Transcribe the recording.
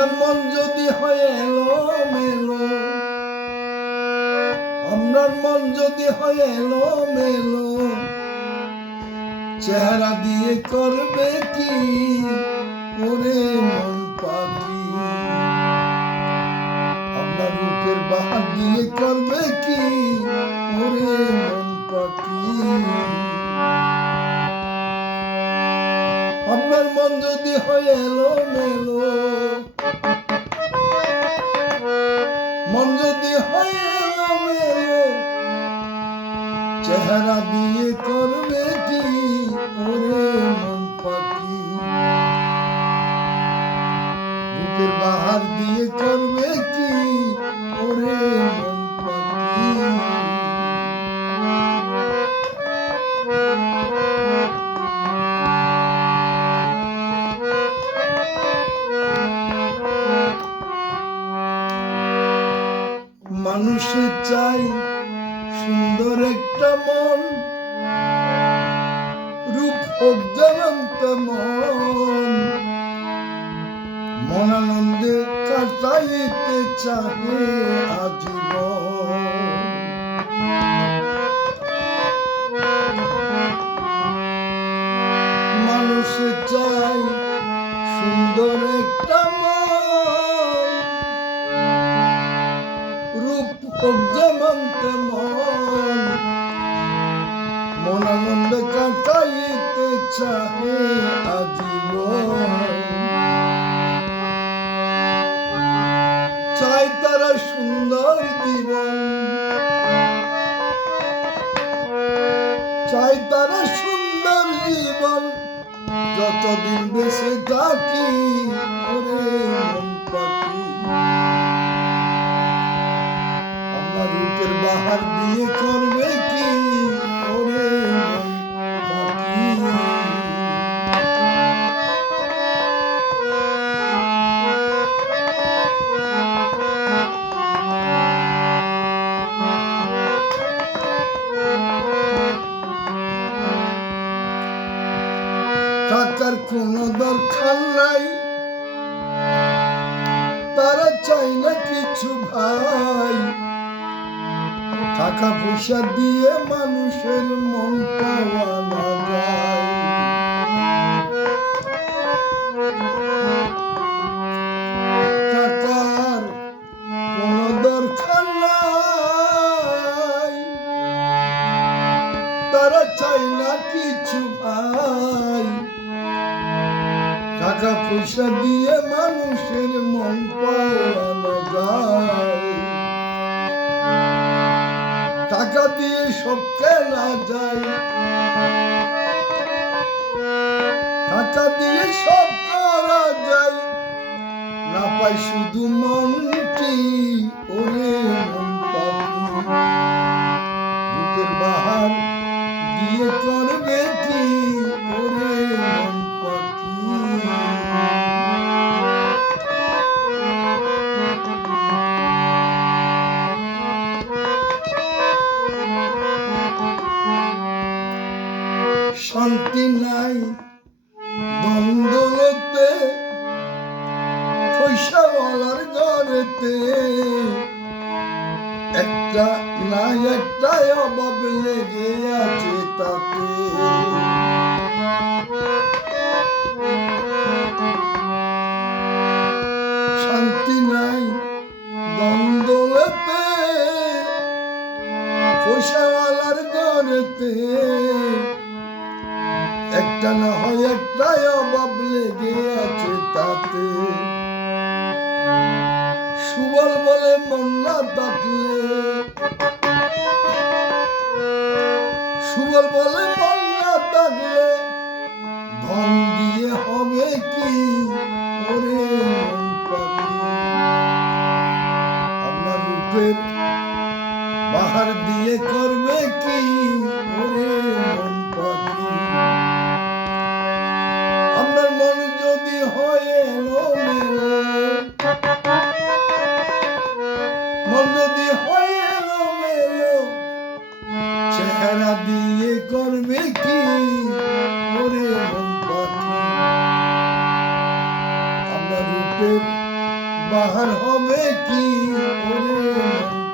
আপনার মন যদি হয় এলোমেলো, আপনার মন যদি হয় এলোমেলো, চেহারা দিয়ে করবে কি ওরে মন পাখি? আপনার রূপের বাহার দিয়ে করবে কি ওরে মন পাখি? আপনার মন যদি হয় এলোমেলো, মন যদি হয় এলোমেলো, চেহারা দিয়ে করবে কি ওরে মন পাখি? রূপের বাহার দিয়ে করবে কি ওরে মন পাখি? মানুষে চাই সুন্দর একটা মন, রূপ হোক যেমন তেমন, মন আনন্দে কাটাইতে চাহে আজীবন। মানুষে চাই সুন্দর একটা মন, রূপ হোক যেমন তেমন, মন আনন্দে কাটাইতে চাহে আজীবন। চাই তারা সুন্দর জীবন, চাই তারা সুন্দর জীবন, যতদিন বেঁচে থাকি ওরে মন পাখি। আমার রূপের বাহার দিয়ে করবে কি ওরে মন পাখি? টাকার কোনো দরকার নাই, তারা চাই না কিছু ভাই। টাকা পয়সা দিয়ে মানুষের মন পাওয়া না যায়। টাকার কোনো দরকার নাই, তারা চাই না কিছু ভাই। টাকা পয়সা দিয়ে মানুষের মন পাওয়ানো যায়। টাকা দিয়ে সব কেনা যায়, টাকা দিয়ে সব করা যায়, না পাই শুধু মনটি ওরে মন পাখি। রূপের বাহার দিয়ে করবে কি ওরে মন পাখি? শান্তি নাই দ্বন্দ্বতে, পয়সাওয়ালার ঘরেতে, একটা না একটাই অভাব লেগে আছে তাতে। শান্তি নাই দ্বন্দ্বতে, পয়সাওয়ালার ঘরেতে, একটা না হয় একটাই অভাব লেগে আছে তাতে। সুবল বলে মন না থাকলে, সুবল বলে মন না থাকলে, ধন দিয়ে হবে কি ওরে মন পাখি? আপনার রূপের বাহার দিয়ে করবে কি ওরে মন পাখি? আপনার মন যদি হয় এলোমেলো, মন যদি হয় এলোমেলো, চেহারা দিয়ে করবে কি ওরে মন পাখি? আপনার রূপের বাহার হবে কি ওরে মন